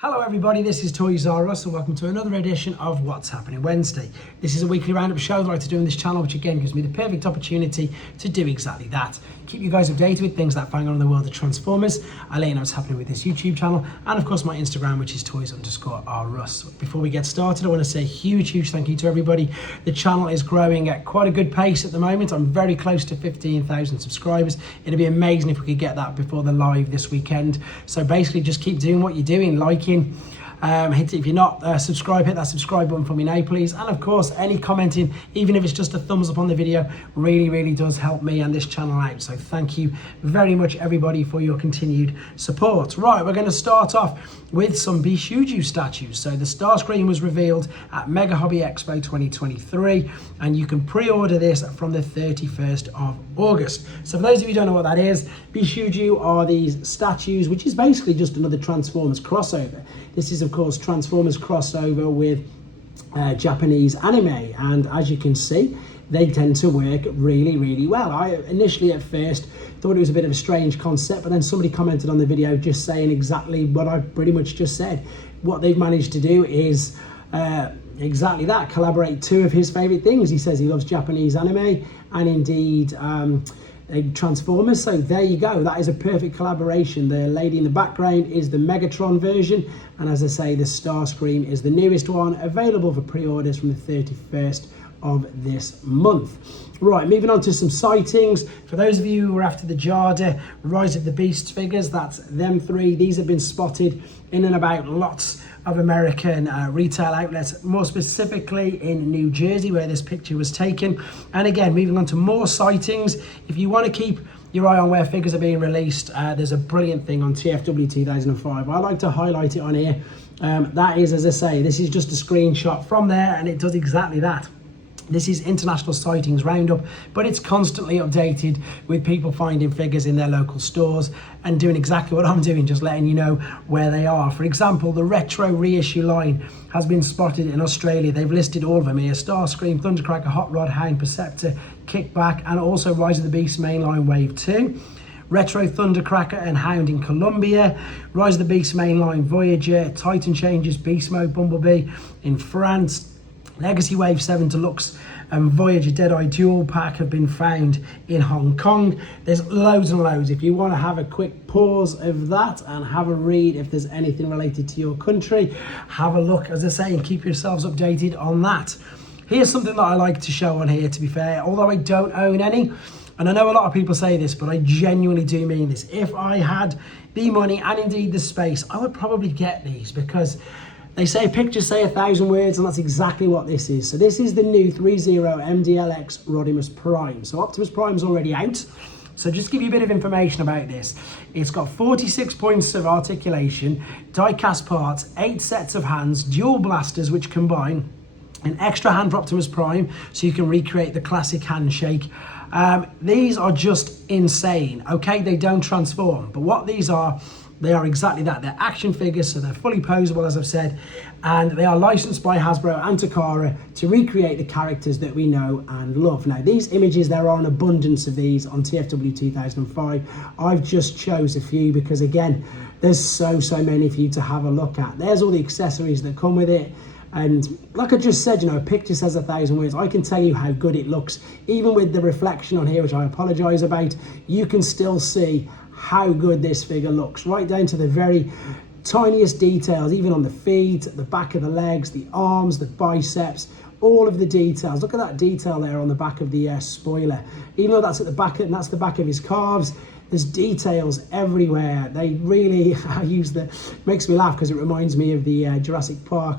Hello everybody, this is Threezero Rodimus and welcome to another edition of What's Happening Wednesday. This is a weekly roundup show that I like to do on this channel, which again gives me the perfect opportunity to do exactly that. Keep you guys updated with things that are going on in the world of Transformers. I let you know what's happening with this YouTube channel and of course my Instagram, which is toys_rus. Before we get started, I want to say a huge thank you to everybody. The channel is growing at quite a good pace at the moment. I'm very close to 15,000 subscribers. It'd be amazing if we could get that before the live this weekend. So basically just keep doing what you're doing, liking, hit it if you're not subscribed, hit that subscribe button for me now please, and of course any commenting, even if it's just a thumbs up on the video, really does help me and this channel out. So thank you very much everybody for your continued support. Right, we're going to start off with some Bishoujo statues. So the Starscream was revealed at Mega Hobby Expo 2023 and you can pre-order this from the 31st of August. So for those of you who don't know what that is, Bishoujo are these statues, which is basically just another Transformers crossover. This is of course Transformers crossover with Japanese anime, and as you can see they tend to work really well. I initially at first thought it was a bit of a strange concept, but then somebody commented on the video just saying exactly what I pretty much just said. What they've managed to do is exactly that, collaborate two of his favorite things. He says he loves Japanese anime and indeed Transformers, so there you go. That is a perfect collaboration. The lady in the background is the Megatron version, and as I say, the Starscream is the newest one, available for pre-orders from the 31st of this month. Right, moving on to some sightings. For those of you who are after the Jada Rise of the Beasts figures, that's them three. These have been spotted in and about lots of American retail outlets, more specifically in New Jersey where this picture was taken. And again, moving on to more sightings, if you want to keep your eye on where figures are being released, there's a brilliant thing on TFW 2005. I like to highlight it on here. That is, as I say, this is just a screenshot from there and it does exactly that. This is International Sightings Roundup, but it's constantly updated with people finding figures in their local stores and doing exactly what I'm doing, just letting you know where they are. For example, the retro reissue line has been spotted in Australia. They've listed all of them here: Starscream, Thundercracker, Hot Rod, Hound, Perceptor, Kickback, and also Rise of the Beast Mainline Wave 2. Retro Thundercracker and Hound in Colombia, Rise of the Beast Mainline Voyager, Titan Changes, Beast Mode Bumblebee in France, Legacy Wave 7 Deluxe and Voyager Deadeye Dual Pack have been found in Hong Kong. There's loads and loads. If you want to have a quick pause of that and have a read if there's anything related to your country, have a look, as I say, and keep yourselves updated on that. Here's something that I like to show on here, to be fair, although I don't own any. And I know a lot of people say this, but I genuinely do mean this. If I had the money and indeed the space, I would probably get these, because they say pictures say 1,000 words, and that's exactly what this is. So this is the new Threezero MDLX Rodimus Prime. So Optimus Prime's already out. So just to give you a bit of information about this, it's got 46 points of articulation, die-cast parts, 8 sets of hands, dual blasters which combine, an extra hand for Optimus Prime, so you can recreate the classic handshake. These are just insane, okay? They don't transform, but what these are, they are exactly that. They're action figures, so they're fully posable, as I've said, and they are licensed by Hasbro and Takara to recreate the characters that we know and love. Now, these images, there are an abundance of these on TFW 2005. I've just chose a few because, again, there's so many for you to have a look at. There's all the accessories that come with it. And like I just said, you know, a picture says 1,000 words. I can tell you how good it looks. Even with the reflection on here, which I apologize about, you can still see how good this figure looks, right down to the very tiniest details, even on the feet, the back of the legs, the arms, the biceps, all of the details. Look at that detail there on the back of the spoiler. Even though that's at the back, and that's the back of his calves, there's details everywhere. They really, makes me laugh because it reminds me of the Jurassic Park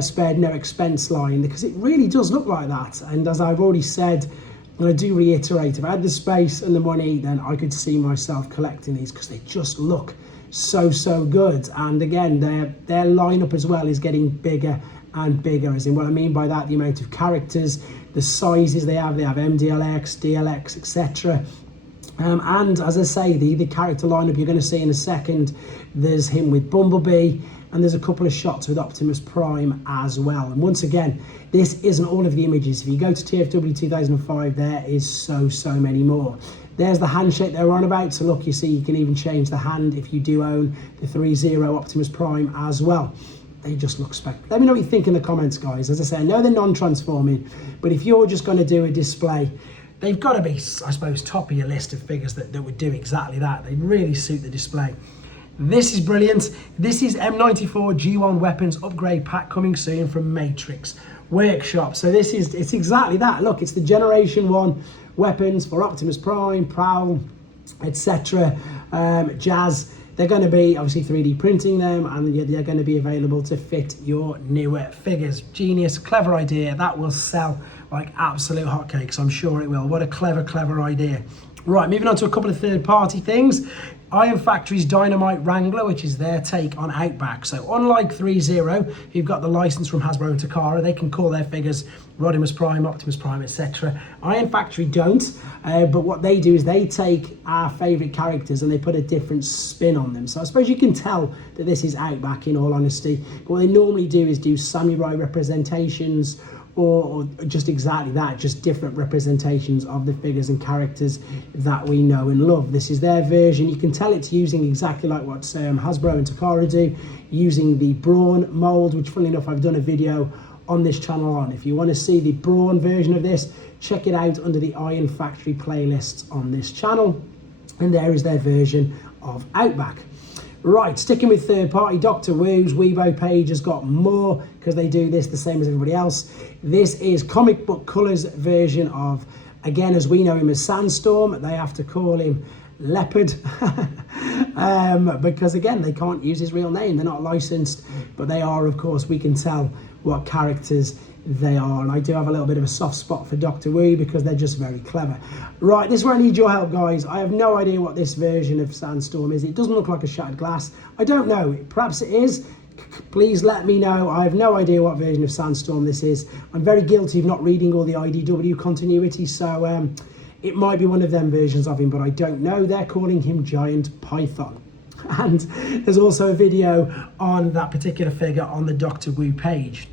spared no expense line, because it really does look like that. And as I've already said, and I do reiterate, if I had the space and the money, then I could see myself collecting these because they just look so good. And again, their lineup as well is getting bigger and bigger, as in what I mean by that, the amount of characters, the sizes they have MDLX, DLX, etc. And as I say, the character lineup you're going to see in a second, there's him with Bumblebee, and there's a couple of shots with Optimus Prime as well. And once again, this isn't all of the images. If you go to TFW 2005, there is so many more. There's the handshake they were on about. So look, you see, you can even change the hand if you do own the Threezero Optimus Prime as well. They just look spectacular. Let me know what you think in the comments, guys. As I say, I know they're non-transforming, but if you're just going to do a display, they've got to be, I suppose, top of your list of figures that would do exactly that. They really suit the display. This is brilliant. This is M94 G1 Weapons Upgrade Pack coming soon from Matrix Workshop. So it's exactly that. Look, it's the Generation 1 weapons for Optimus Prime, Prowl, etc. Jazz. They're going to be obviously 3D printing them, and they're going to be available to fit your newer figures. Genius, clever idea. That will sell like absolute hotcakes. I'm sure it will. What a clever idea. Right, moving on to a couple of third-party things. Ironfactory's Dynamite Wrangler, which is their take on Outback. So unlike Threezero, who've got the license from Hasbro and Takara, they can call their figures Rodimus Prime, Optimus Prime, etc. Ironfactory don't, but what they do is they take our favourite characters and they put a different spin on them. So I suppose you can tell that this is Outback, in all honesty. But what they normally do is do samurai representations, or just exactly that, just different representations of the figures and characters that we know and love. This is their version. You can tell it's using exactly like what Hasbro and Takara do, using the Brawn mold, which funnily enough I've done a video on this channel on. If you want to see the Brawn version of this, check it out under the Ironfactory playlists on this channel, and there is their version of Outback. Right, sticking with third party, Dr. Wu's Weibo page has got more, because they do this the same as everybody else. This is comic book colours version of, again, as we know him as Sandstorm. They have to call him Leopard because again, they can't use his real name. They're not licensed, but they are, of course, we can tell what characters they are. And I do have a little bit of a soft spot for Dr. Wu because they're just very clever. Right, this is where I need your help, guys. I have no idea what this version of Sandstorm is. It doesn't look like a shattered glass. I don't know. Perhaps it is. Please let me know. I have no idea what version of Sandstorm this is. I'm very guilty of not reading all the IDW continuity, so it might be one of them versions of him, but I don't know. They're calling him Giant Python. And there's also a video on that particular figure on the Dr. Wu page.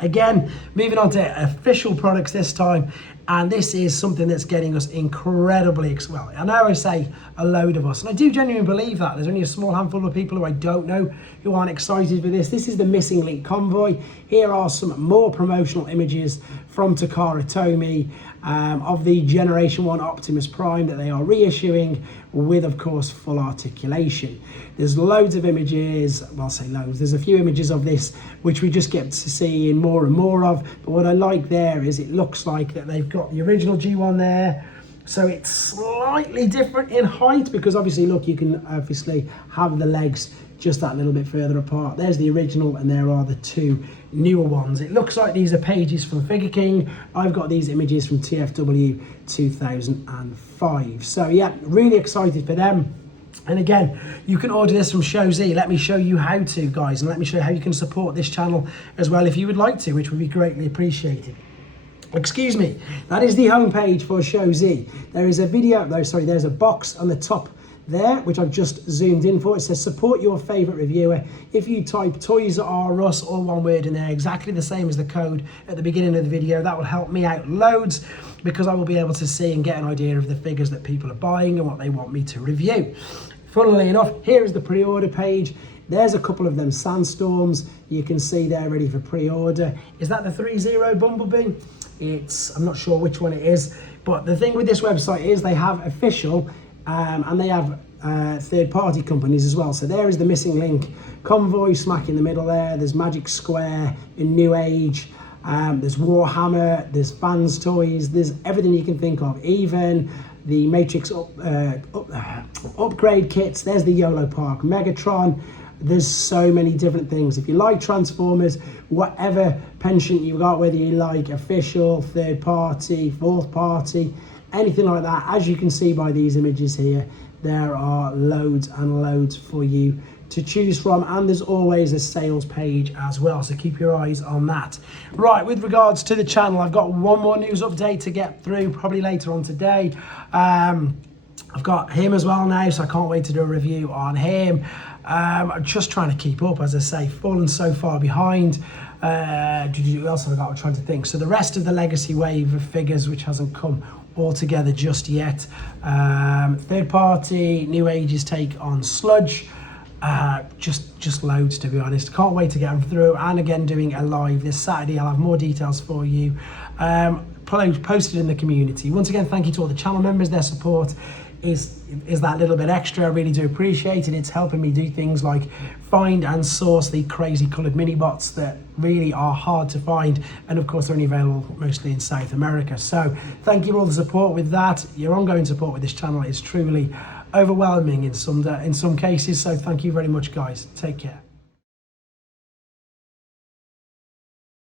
Again, moving on to official products this time, and this is something that's getting us incredibly, well, I know I say a load of us, and I do genuinely believe that. There's only a small handful of people who I don't know who aren't excited for this. This is the Missing Link Convoy. Here are some more promotional images from Takara Tomy of the Generation 1 Optimus Prime that they are reissuing with, of course, full articulation. There's loads of images, well, I'll say loads, there's a few images of this which we just get to see in more and more of, but what I like there is it looks like that they've got the original G1 there, so it's slightly different in height because obviously, look, you can obviously have the legs just that little bit further apart. There's the original and there are the two newer ones. It looks like these are pages from Figure King. I've got these images from TFW 2005. So yeah, really excited for them. And again, you can order this from ShowZ. Let me show you how to, guys, and let me show you how you can support this channel as well if you would like to, which would be greatly appreciated. Excuse me, that is the homepage for ShowZ. There is a video, no, sorry, there's a box on the top there, which I've just zoomed in for. It says support your favorite reviewer. If you type Toys R Us, all one word in there, exactly the same as the code at the beginning of the video, that will help me out loads because I will be able to see and get an idea of the figures that people are buying and what they want me to review. Funnily enough, here is the pre-order page. There's a couple of them Sandstorms. You can see they're ready for pre-order. Is that the Threezero Bumblebee? I'm not sure which one it is, but the thing with this website is they have official and they have third-party companies as well. So there is the Missing Link Convoy smack in the middle there. There's Magic Square in New Age. There's Warhammer. There's Fans Toys. There's everything you can think of. Even the Matrix upgrade kits. There's the YOLO Park Megatron. There's so many different things. If you like Transformers, whatever penchant you got, whether you like official, third party, fourth party, anything like that, as you can see by these images here, there are loads and loads for you to choose from, and there's always a sales page as well, so keep your eyes on that. Right, with regards to the channel, I've got one more news update to get through, probably later on today. I've got him as well now, so I can't wait to do a review on him. I'm just trying to keep up, as I say, fallen so far behind. What else have I got? I'm trying to think. So the rest of the legacy wave of figures, which hasn't come all together just yet. Third party, New Age's take on Sludge. Just loads, to be honest. Can't wait to get them through. And again, doing a live this Saturday. I'll have more details for you posted in the community. Once again, thank you to all the channel members. Their support is that little bit extra. I really do appreciate it. It's helping me do things like find and source the crazy coloured mini bots that really are hard to find, and of course they're only available mostly in South America. So thank you for all the support with that. Your ongoing support with this channel is truly overwhelming in some cases, so thank you very much, guys. Take care.